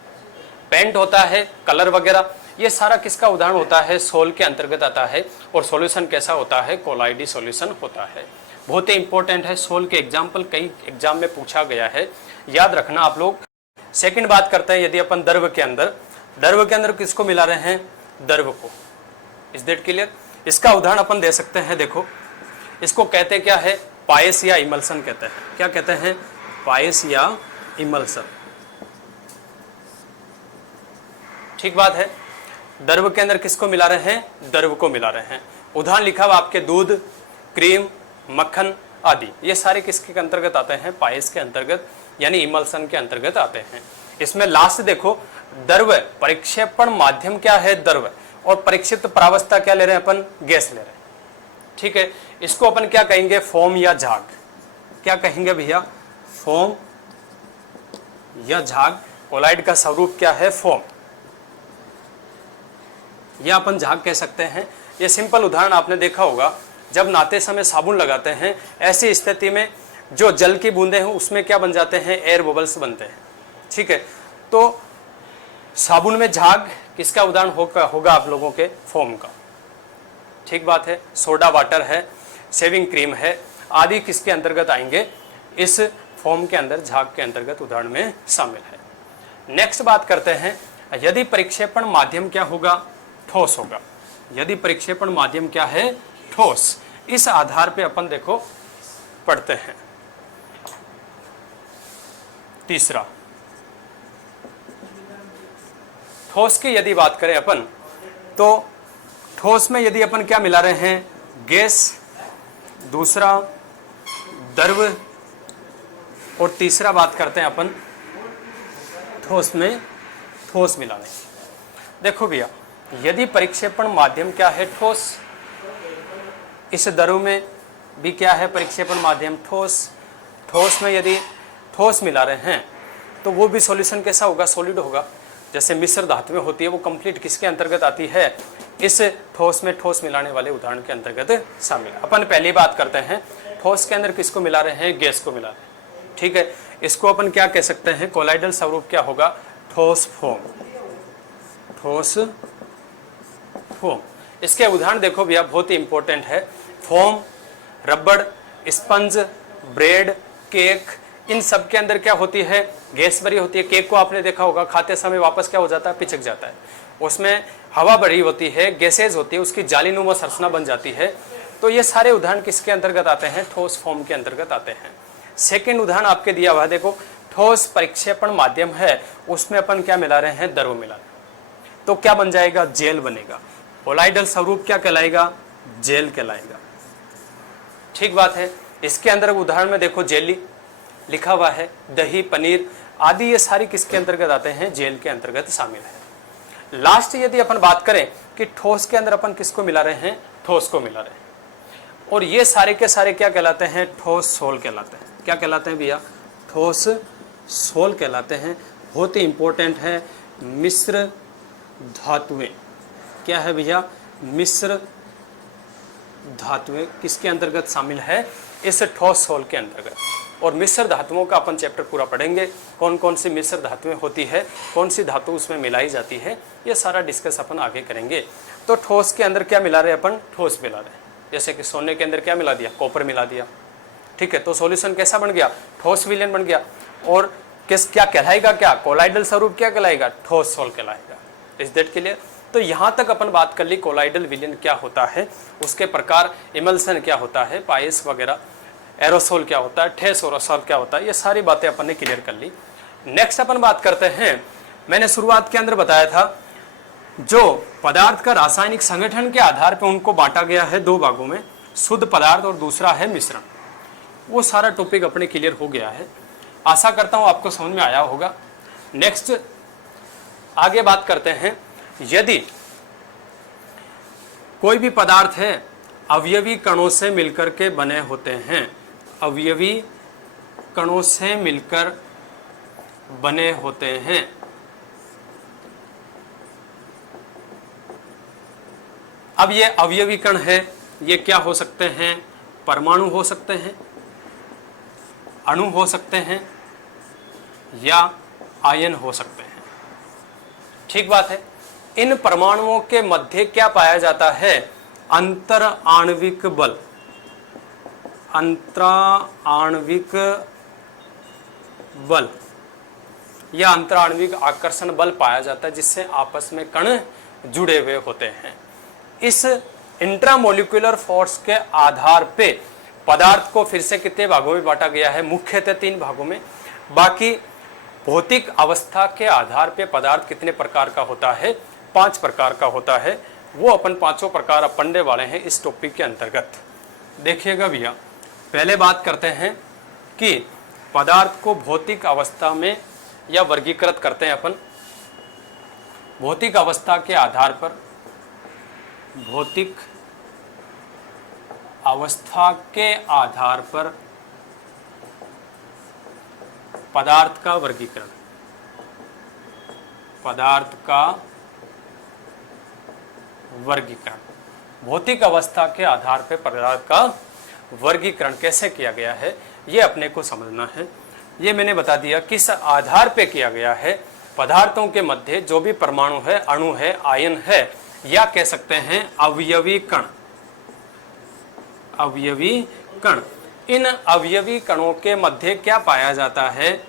पेंट होता है कलर वगैरह, ये सारा किसका उदाहरण होता है, सोल के अंतर्गत आता है। और सॉल्यूशन कैसा होता है, कोलाइडी सॉल्यूशन होता है। बहुत ही इंपॉर्टेंट है, सोल के एग्जाम्पल कई एग्जाम में पूछा गया है, याद रखना आप लोग। सेकंड बात करते हैं, यदि अपन द्रव के अंदर किसको मिला रहे हैं, द्रव को। Is that clear? इसका उदाहरण अपन दे सकते हैं, देखो इसको कहते क्या है, पायस या इमल्सन कहते हैं। क्या कहते हैं, पायस या इमल्सन। ठीक बात है। द्रव के अंदर किसको मिला रहे हैं, द्रव को मिला रहे हैं। उदाहरण लिखा हुआ आपके दूध, क्रीम, मक्खन आदि, ये सारे किसके अंतर्गत आते हैं, पायस के अंतर्गत यानी इमल्सन के अंतर्गत आते हैं। इसमें लास्ट देखो, द्रव प्रक्षेपण माध्यम क्या है, द्रव, और प्रक्षिप्त प्रावस्था क्या ले रहे हैं अपन, गैस ले रहे हैं। ठीक है, इसको अपन क्या कहेंगे, फोम या झाग। क्या कहेंगे भैया, फोम या झाग। कोलाइड का स्वरूप क्या है, फोम, या अपन झाग कह सकते हैं। ये सिंपल उदाहरण आपने देखा होगा, जब नहाते समय साबुन लगाते हैं, ऐसी स्थिति में जो जल की बूंदे हैं उसमें क्या बन जाते हैं, एयर बबल्स बनते हैं। ठीक है, तो साबुन में झाग किसका उदाहरण होगा आप लोगों के, फोम का। ठीक बात है। सोडा वाटर है, शेविंग क्रीम है, आदि किसके अंतर्गत आएंगे, इस फोम के अंदर, झाग के अंतर्गत उदाहरण में शामिल है। नेक्स्ट बात करते हैं, यदि प्रक्षेपण माध्यम क्या होगा, ठोस होगा। यदि प्रक्षेपण माध्यम क्या है, ठोस। इस आधार पे अपन देखो पढ़ते हैं। तीसरा, ठोस की यदि बात करें अपन, तो ठोस में यदि अपन क्या मिला रहे हैं, गैस, दूसरा द्रव, और तीसरा बात करते हैं अपन ठोस में ठोस मिलाने की। देखो भैया, यदि प्रक्षेपण माध्यम क्या है, ठोस, इस द्रव में भी क्या है, प्रक्षेपण माध्यम ठोस। ठोस में यदि ठोस मिला रहे हैं तो वो भी सॉल्यूशन कैसा होगा, सॉलिड होगा। जैसे मिश्र धातुएं होती है, वो कंप्लीट किसके अंतर्गत आती है, इस ठोस में ठोस मिलाने वाले उदाहरण के अंतर्गत शामिल। अपन पहली बात करते हैं, ठोस के अंदर किसको मिला रहे हैं, गैस को मिला रहे हैं। ठीक है, इसको अपन क्या कह सकते हैं, कोलाइडल स्वरूप क्या होगा, ठोस फोम। ठोस फोम। इसके उदाहरण देखो भैया, बहुत ही इंपॉर्टेंट है। फोम, रबड़, स्पंज, ब्रेड, केक, इन सब के अंदर क्या होती है, गैस भरी होती है। केक को आपने देखा होगा, खाते समय वापस क्या हो जाता है, पिचक जाता है। उसमें हवा भरी होती है, गैसेज होती है, उसकी जालीनुमा संरचना बन जाती है। तो ये सारे उदाहरण किसके अंतर्गत आते हैं, ठोस फॉर्म के अंतर्गत आते हैं। सेकेंड उदाहरण आपके दिया हुआ है, देखो ठोस परिक्षेपण माध्यम है, उसमें अपन क्या मिला रहे हैं, द्रव मिला रहे हैं। तो क्या बन जाएगा, जेल बनेगा। कोलाइडल स्वरूप क्या कहलाएगा, जेल कहलाएगा। ठीक बात है। इसके अंदर उदाहरण में देखो जेली लिखा हुआ है, दही, पनीर आदि ये सारी किसके अंतर्गत आते हैं, जेल के अंतर्गत शामिल है। लास्ट यदि अपन बात करें कि ठोस के अंदर अपन किसको मिला रहे हैं, ठोस को मिला रहे हैं। और ये सारे के सारे क्या कहलाते हैं, ठोस सोल कहलाते हैं। क्या कहलाते हैं भैया, ठोस सोल कहलाते हैं। बहुत ही इंपॉर्टेंट है, मिश्र धातुएं। क्या है भैया, मिश्र धातुएं किसके अंतर्गत शामिल है, इस ठोस सोल के अंतर्गत। और मिश्र धातुओं का अपन चैप्टर पूरा पढ़ेंगे, कौन कौन सी मिश्र धातुएं होती है, कौन सी धातु उसमें मिलाई जाती है, ये सारा डिस्कस अपन आगे करेंगे। तो ठोस के अंदर क्या मिला रहे अपन, ठोस मिला रहे हैं। जैसे कि सोने के अंदर क्या मिला दिया, कॉपर मिला दिया। ठीक है, तो सॉल्यूशन कैसा बन गया, ठोस विलयन बन गया। और किस क्या कहलाएगा, क्या कोलाइडल स्वरूप क्या कहलाएगा, ठोस सोल कहलाएगा। Is that clear. तो यहाँ तक अपन बात कर ली कोलाइडल विलयन क्या होता है, उसके प्रकार, इमल्सन क्या होता है, पाइस वगैरह, एरोसोल क्या होता है, ठोस एरोसोल क्या होता है, ये सारी बातें अपन ने क्लियर कर ली। नेक्स्ट अपन बात करते हैं, मैंने शुरुआत के अंदर बताया था जो पदार्थ का रासायनिक संगठन के आधार पर उनको बांटा गया है दो भागों में, शुद्ध पदार्थ और दूसरा है मिश्रण। वो सारा टॉपिक अपने क्लियर हो गया है, आशा करता हूँ आपको समझ में आया होगा। नेक्स्ट आगे बात करते हैं, यदि कोई भी पदार्थ है अवयवी कणों से मिलकर के बने होते हैं, अवयवी कणों से मिलकर बने होते हैं, अब ये अवयवी कण है, ये क्या हो सकते हैं, परमाणु हो सकते हैं, अणु हो सकते हैं, या आयन हो सकते हैं। ठीक बात है। इन परमाणुओं के मध्य क्या पाया जाता है, अंतर आणविक बल, अंतरा आणविक बल या अंतर आणविक आकर्षण बल पाया जाता है, जिससे आपस में कण जुड़े हुए होते हैं। इस इंट्रामोलिकुलर फोर्स के आधार पे पदार्थ को फिर से कितने भागों में बांटा गया है, मुख्यतः 3 भागों में। बाकी भौतिक अवस्था के आधार पे पदार्थ कितने प्रकार का होता है, 5 प्रकार का होता है। वो अपन 5 प्रकार अब पढ़ने वाले हैं इस टॉपिक के अंतर्गत। देखिएगा भैया, पहले बात करते हैं कि पदार्थ को भौतिक अवस्था में या वर्गीकृत करते हैं अपन भौतिक अवस्था के आधार पर, भौतिक अवस्था के आधार पर पदार्थ का वर्गीकरण, पदार्थ का वर्गीकरण, भौतिक अवस्था के आधार पर पदार्थ का वर्गीकरण कैसे किया गया है, ये अपने को समझना है। ये मैंने बता दिया किस आधार पे किया गया है। पदार्थों के मध्य जो भी परमाणु है, अणु है, आयन है, या कह सकते हैं अवयवी कण, अवयवी कण। इन अवयवी कणों के मध्य क्या पाया जाता है,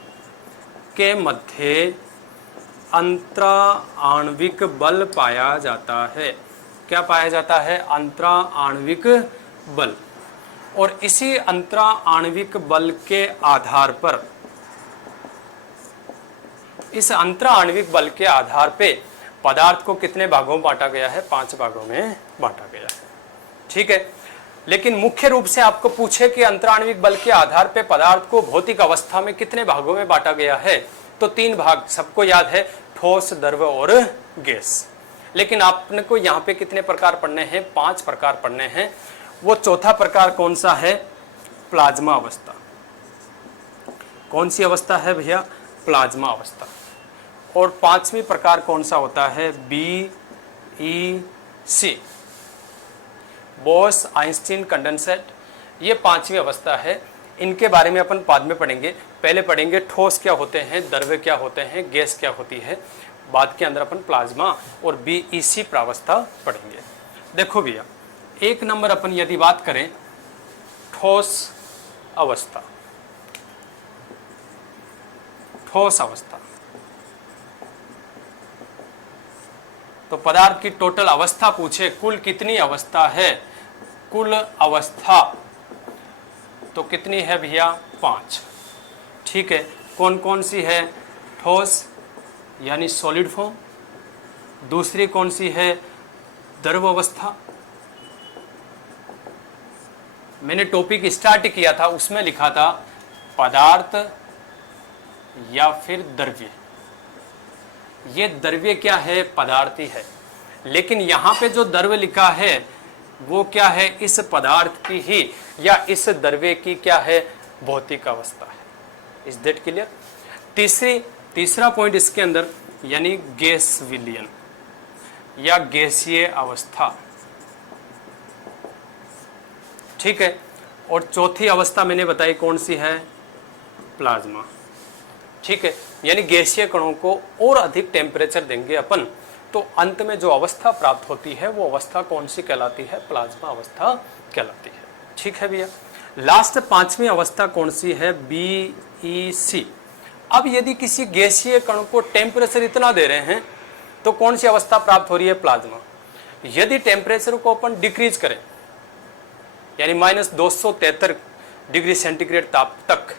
के मध्य अंतरा आणविक बल पाया जाता है। क्या पाया जाता है, अंतरा आणविक बल। और इसी अंतरा आणविक बल के आधार पर, इस अंतरा आणविक बल के आधार पे पदार्थ को कितने भागों में बांटा गया है, 5 भागों में बांटा गया है। ठीक है। लेकिन मुख्य रूप से आपको पूछे कि अंतराण्विक बल के आधार पर पदार्थ को भौतिक अवस्था में कितने भागों में बांटा गया है, तो 3 भाग सबको याद है, ठोस, द्रव और गैस। लेकिन आपने को यहाँ पे कितने प्रकार पढ़ने हैं, 5 प्रकार पढ़ने हैं। वो चौथा प्रकार कौन सा है, प्लाज्मा अवस्था। कौन सी अवस्था है भैया, प्लाज्मा अवस्था। और 5वीं प्रकार कौन सा होता है, BEC, बोस आइंस्टीन कंडेंसेट। ये 5वीं अवस्था है। इनके बारे में अपन बाद में पढ़ेंगे। पहले पढ़ेंगे ठोस क्या होते हैं, द्रव्य क्या होते हैं, गैस क्या होती है। बाद के अंदर अपन प्लाज्मा और BEC प्रावस्था पढ़ेंगे। देखो भैया, 1 नंबर अपन यदि बात करें ठोस अवस्था, ठोस अवस्था। तो पदार्थ की टोटल अवस्था पूछे, कुल कितनी अवस्था है, कुल अवस्था तो कितनी है भैया, 5। ठीक है, कौन कौन सी है, ठोस यानी सॉलिड फॉर्म, दूसरी कौन सी है, द्रव अवस्था। मैंने टॉपिक स्टार्ट किया था, उसमें लिखा था पदार्थ या फिर द्रव्य। ये द्रव्य क्या है, पदार्थ ही है, लेकिन यहाँ पे जो द्रव्य लिखा है वो क्या है, इस पदार्थ की ही या इस द्रव्य की क्या है, भौतिक अवस्था है। Is that clear. तीसरा पॉइंट इसके अंदर यानी गैस विलयन या गैसीय अवस्था। ठीक है, और चौथी अवस्था मैंने बताई कौन सी है, प्लाज्मा। ठीक है, यानी गैसीय कणों को और अधिक टेम्परेचर देंगे अपन तो अंत में जो अवस्था प्राप्त होती है वो अवस्था कौन सी कहलाती है, प्लाज्मा अवस्था कहलाती है। ठीक है भैया, लास्ट 5वीं अवस्था कौन सी है, BEC। अब यदि किसी गैसीय कण को टेम्परेचर इतना दे रहे हैं तो कौन सी अवस्था प्राप्त हो रही है, प्लाज्मा। यदि टेम्परेचर को अपन डिक्रीज करें यानी -273 डिग्री सेंटीग्रेड ताप तक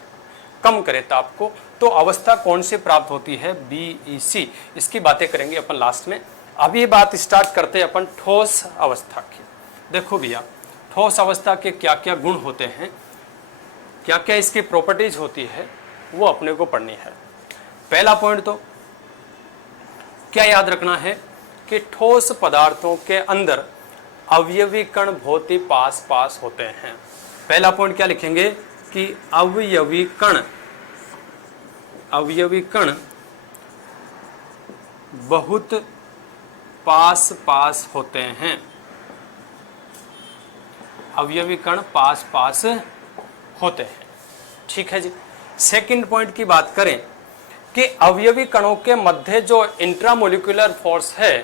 कम करें ताप को, तो अवस्था कौन सी प्राप्त होती है, BEC। इसकी बातें करेंगे अपन लास्ट में। अब ये बात स्टार्ट करते हैं अपन ठोस अवस्था की। देखो भैया, ठोस अवस्था के क्या क्या गुण होते हैं, क्या क्या इसकी प्रॉपर्टीज होती है, वो अपने को पढ़नी है। पहला पॉइंट तो क्या याद रखना है कि ठोस पदार्थों के अंदर अवयवी कण बहुत ही पास पास होते हैं। पहला पॉइंट क्या लिखेंगे कि अवयवी कण बहुत पास पास होते हैं। अवयवी कण पास पास होते हैं। ठीक है जी। सेकंड पॉइंट की बात करें कि अवयवी कणों के मध्य जो इंट्रामोलिकुलर फोर्स है,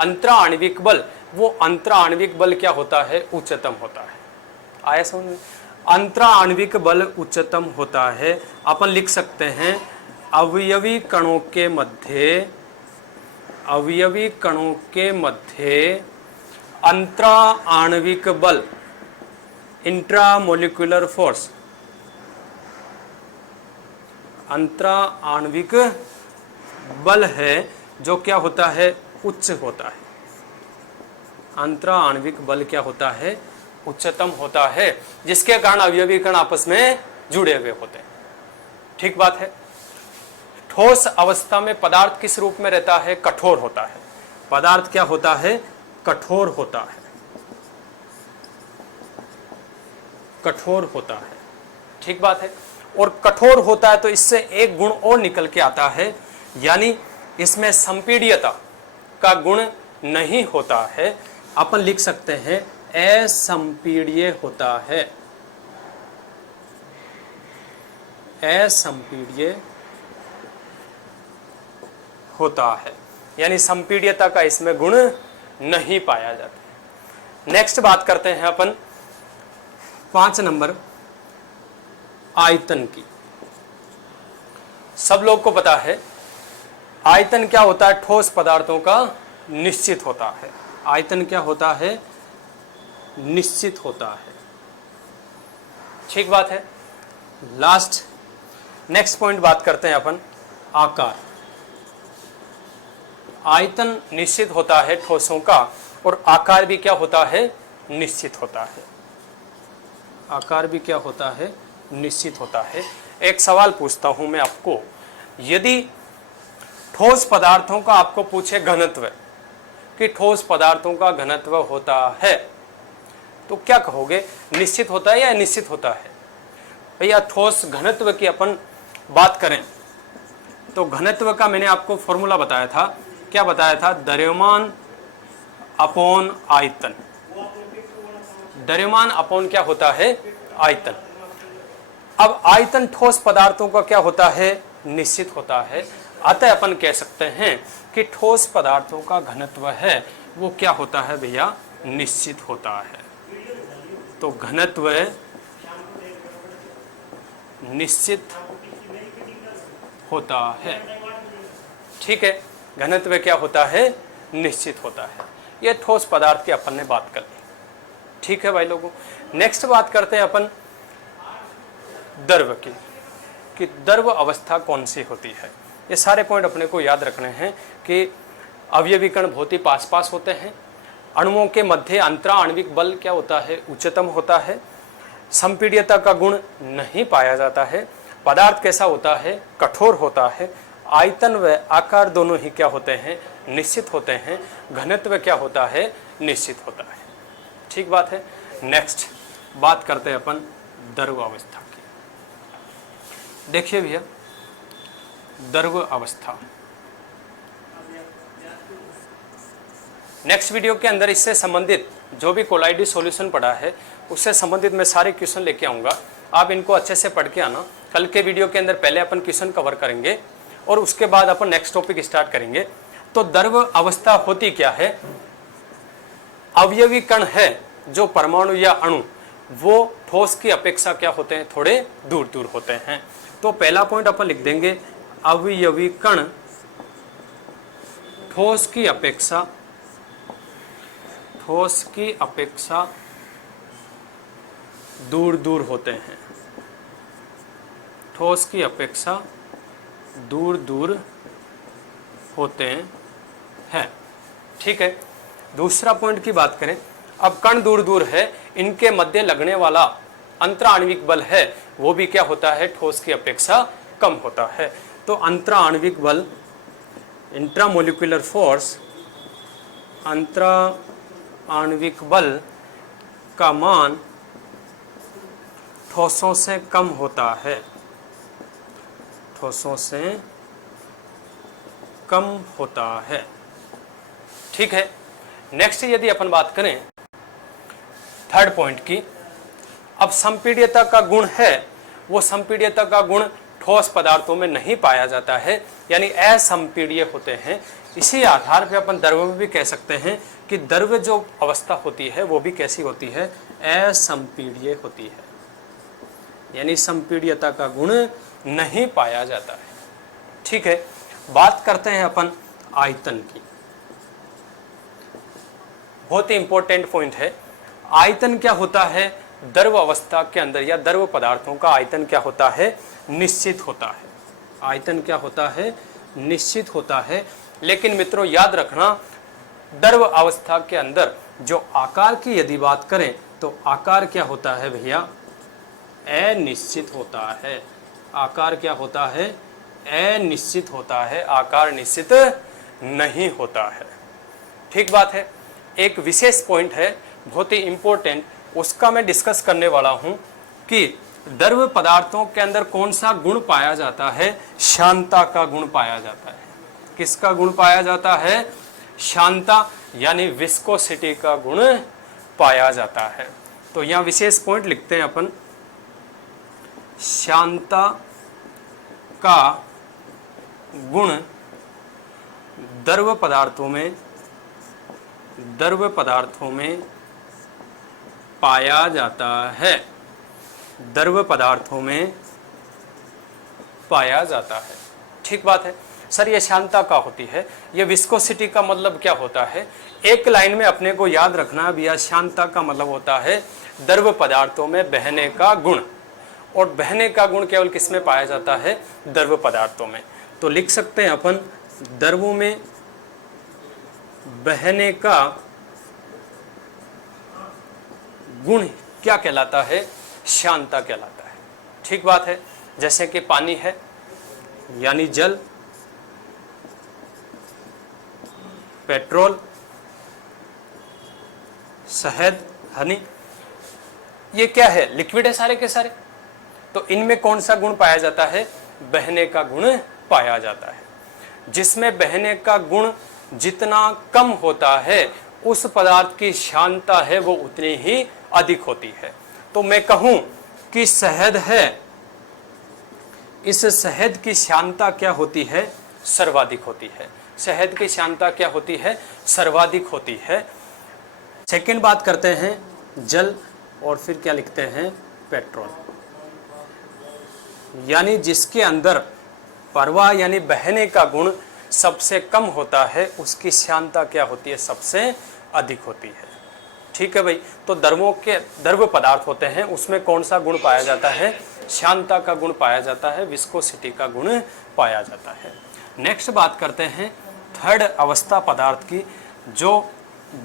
अंतराण्विक बल, वो अंतराण्विक बल क्या होता है, उच्चतम होता है। आया समझ में, अंतराण्विक बल उच्चतम होता है। अपन लिख सकते हैं अवयवी कणों के मध्य अंतराण्विक बल, इंट्रामोलिकुलर फोर्स, अंतराण्विक बल है जो क्या होता है, उच्च होता है। अंतराण्विक बल क्या होता है, उच्चतम होता है, जिसके कारण अवयवी कण आपस में जुड़े हुए होते हैं। ठीक बात है। ठोस अवस्था में पदार्थ किस रूप में रहता है, कठोर होता है। पदार्थ क्या होता है, कठोर होता है, कठोर होता है। ठीक बात है। और कठोर होता है तो इससे एक गुण और निकल के आता है, यानी इसमें संपीड्यता का गुण नहीं होता है। अपन लिख सकते हैं असंपीड्य होता है, असंपीड्य होता है, यानी संपीड्यता का इसमें गुण नहीं पाया जाता। नेक्स्ट बात करते हैं अपन 5 नंबर, आयतन की। सब लोग को पता है आयतन क्या होता है, ठोस पदार्थों का निश्चित होता है। आयतन क्या होता है, निश्चित होता है। ठीक बात है। लास्ट नेक्स्ट पॉइंट बात करते हैं अपन, आकार। आयतन निश्चित होता है ठोसों का, और आकार भी क्या होता है, निश्चित होता है। आकार भी क्या होता है, निश्चित होता है। एक सवाल पूछता हूं मैं आपको, यदि ठोस पदार्थों का आपको पूछे घनत्व, कि ठोस पदार्थों का घनत्व होता है, तो क्या कहोगे, निश्चित होता है या अनिश्चित होता है। भैया ठोस घनत्व की अपन बात करें तो घनत्व का मैंने आपको फॉर्मूला बताया था। क्या बताया था, द्रव्यमान अपॉन आयतन। द्रव्यमान अपॉन क्या होता है, आयतन। अब आयतन ठोस पदार्थों का क्या होता है, निश्चित होता है। अतः अपन कह सकते हैं कि ठोस पदार्थों का घनत्व है वो क्या होता है भैया, निश्चित होता है। तो घनत्व निश्चित होता है। ठीक है, घनत्व क्या होता है, निश्चित होता है। ये ठोस पदार्थ की अपन ने बात कर ली। ठीक है भाई लोगों, नेक्स्ट बात करते हैं अपन द्रव की, कि द्रव अवस्था कौन सी होती है। ये सारे पॉइंट अपने को याद रखने हैं कि अवयवी कण बहुत ही पास पास होते हैं, अणुओं के मध्य अंतरा आणविक बल क्या होता है, उच्चतम होता है, संपीड्यता का गुण नहीं पाया जाता है, पदार्थ कैसा होता है, कठोर होता है, आयतन व आकार दोनों ही क्या होते हैं, निश्चित होते हैं, घनत्व क्या होता है, निश्चित होता है। ठीक बात है। नेक्स्ट बात करते हैं अपन द्रव अवस्था की। देखिए भैया, द्रव अवस्था नेक्स्ट वीडियो के अंदर इससे संबंधित जो भी कोलाइडी सॉल्यूशन पढ़ा है उससे संबंधित मैं सारे क्वेश्चन लेके आऊँगा। आप इनको अच्छे से पढ़ के आना। कल के वीडियो के अंदर पहले अपन क्वेश्चन कवर करेंगे और उसके बाद अपन नेक्स्ट टॉपिक स्टार्ट करेंगे। तो द्रव अवस्था होती क्या है, अवयवी कण है जो परमाणु या अणु, वो ठोस की अपेक्षा क्या होते हैं, थोड़े दूर दूर होते हैं। तो पहला पॉइंट अपन लिख देंगे, अवयवी कण ठोस की अपेक्षा दूर दूर होते हैं, ठोस की अपेक्षा दूर दूर होते हैं। ठीक है, दूसरा पॉइंट की बात करें, अब कण दूर दूर है, इनके मध्य लगने वाला अंतराण्विक बल है वो भी क्या होता है, ठोस की अपेक्षा कम होता है। तो अंतराण्विक बल, इंट्रामोलिकुलर फोर्स, अंतराण्विक बल का मान ठोसों से कम होता है, ठोसों से कम होता है। ठीक है, नेक्स्ट यदि अपन बात करें थर्ड पॉइंट की, अब संपीड्यता का गुण है, वो संपीड्यता का गुण ठोस पदार्थों में नहीं पाया जाता है, यानी असंपीड्य होते हैं। इसी आधार पे अपन द्रव में भी कह सकते हैं कि द्रव जो अवस्था होती है वो भी कैसी होती है, असंपीड्य होती है, यानी संपीड्यता का गुण नहीं पाया जाता है। ठीक है, बात करते हैं अपन आयतन की। बहुत ही इंपॉर्टेंट पॉइंट है, आयतन क्या होता है, द्रव अवस्था के अंदर या द्रव पदार्थों का आयतन क्या होता है, निश्चित होता है। आयतन क्या होता है, निश्चित होता है। लेकिन मित्रों याद रखना, द्रव अवस्था के अंदर जो आकार की यदि बात करें तो आकार क्या होता है भैया, अनिश्चित होता है। आकार क्या होता है, अनिश्चित होता है, आकार निश्चित नहीं होता है। ठीक बात है। एक विशेष पॉइंट है बहुत ही इंपॉर्टेंट, उसका मैं डिस्कस करने वाला हूं कि द्रव पदार्थों के अंदर कौन सा गुण पाया जाता है, शांता का गुण पाया जाता है। किसका गुण पाया जाता है, शांता, यानी विस्कोसिटी का गुण पाया जाता है। तो यहाँ विशेष पॉइंट लिखते हैं अपन, शांता का गुण द्रव पदार्थों में पाया जाता है, द्रव पदार्थों में पाया जाता है। ठीक बात है सर, ये शांता का होती है, ये विस्कोसिटी का मतलब क्या होता है, एक लाइन में अपने को याद रखना भैया, शांता का मतलब होता है द्रव पदार्थों में बहने का गुण, और बहने का गुण केवल किस में पाया जाता है, द्रव पदार्थों में। तो लिख सकते हैं अपन, द्रवों में बहने का गुण क्या कहलाता है, शांता कहलाता है। ठीक बात है। जैसे कि पानी है यानी जल, पेट्रोल, शहद, हनी, ये क्या है, लिक्विड है सारे के सारे। तो इनमें कौन सा गुण पाया जाता है, बहने का गुण पाया जाता है। जिसमें बहने का गुण जितना कम होता है उस पदार्थ की शांता है वो उतनी ही अधिक होती है। तो मैं कहूं कि शहद है, इस शहद की शांता क्या होती है, सर्वाधिक होती है। शहद की शांता क्या होती है, सर्वाधिक होती है। सेकंड बात करते हैं जल, और फिर क्या लिखते हैं, पेट्रोल, यानी जिसके अंदर प्रवाह यानी बहने का गुण सबसे कम होता है, उसकी श्यानता क्या होती है, सबसे अधिक होती है। ठीक है भाई, तो द्रव पदार्थ होते हैं, उसमें कौन सा गुण पाया जाता है, श्यानता का गुण पाया जाता है, विस्कोसिटी का गुण पाया जाता है। नेक्स्ट बात करते हैं थर्ड अवस्था पदार्थ की, जो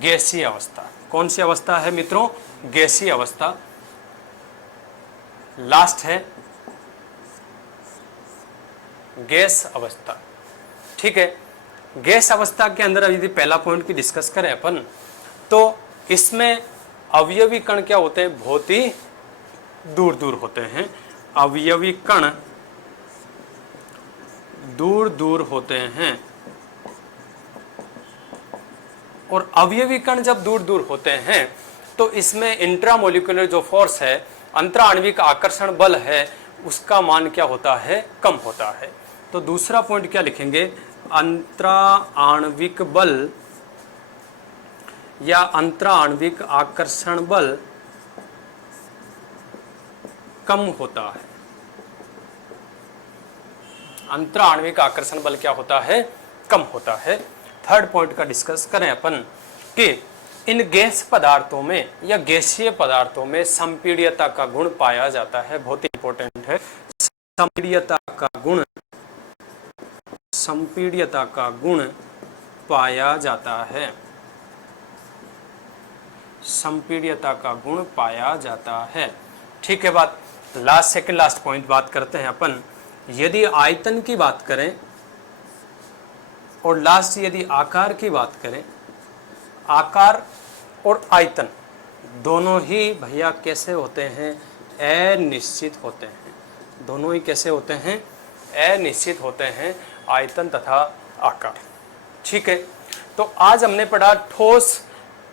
गैसीय अवस्था। कौन सी अवस्था है मित्रों, गैसीय अवस्था। लास्ट है गैस अवस्था। ठीक है, गैस अवस्था के अंदर यदि पहला पॉइंट की डिस्कस करें अपन, तो इसमें अवयवी कण क्या होते हैं, बहुत ही दूर दूर होते हैं। अवयवी कण दूर दूर होते हैं, और अवयवी कण जब दूर दूर होते हैं तो इसमें इंट्रामोलिकुलर जो फोर्स है, अंतराण्विक आकर्षण बल है, उसका मान क्या होता है, कम होता है। तो दूसरा पॉइंट क्या लिखेंगे, अंतराण्विक बल या अंतराण्विक आकर्षण बल कम होता है। अंतराण्विक आकर्षण बल क्या होता है, कम होता है। थर्ड पॉइंट का डिस्कस करें अपन कि इन गैस पदार्थों में या गैसीय पदार्थों में संपीड्यता का गुण पाया जाता है, बहुत ही इंपॉर्टेंट है। संपीड्यता का गुण, संपीड्यता का गुण पाया जाता है, संपीड्यता का गुण पाया जाता है। ठीक है बात। सेकंड लास्ट पॉइंट बात करते हैं अपन, यदि आयतन की बात करें और लास्ट यदि आकार की बात करें, आकार और आयतन दोनों ही भैया कैसे होते हैं, अनिश्चित होते हैं। दोनों ही कैसे होते हैं, अनिश्चित होते हैं, आयतन तथा आकार। ठीक है, तो आज हमने पढ़ा ठोस,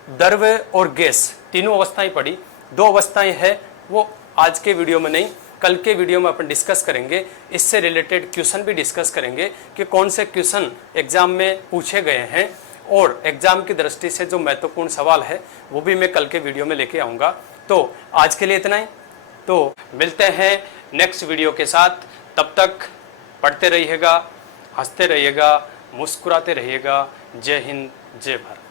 द्रव और गैस, तीनों अवस्थाएं पढ़ी। दो अवस्थाएं हैं वो आज के वीडियो में नहीं, कल के वीडियो में अपन डिस्कस करेंगे। इससे रिलेटेड क्वेश्चन भी डिस्कस करेंगे कि कौन से क्वेश्चन एग्जाम में पूछे गए हैं, और एग्जाम की दृष्टि से जो महत्वपूर्ण सवाल है वो भी मैं कल के वीडियो में लेके आऊँगा। तो आज के लिए इतना ही, तो मिलते हैं नेक्स्ट वीडियो के साथ। तब तक पढ़ते रहिएगा, हंसते रहिएगा, मुस्कुराते रहिएगा। जय हिंद, जय भारत।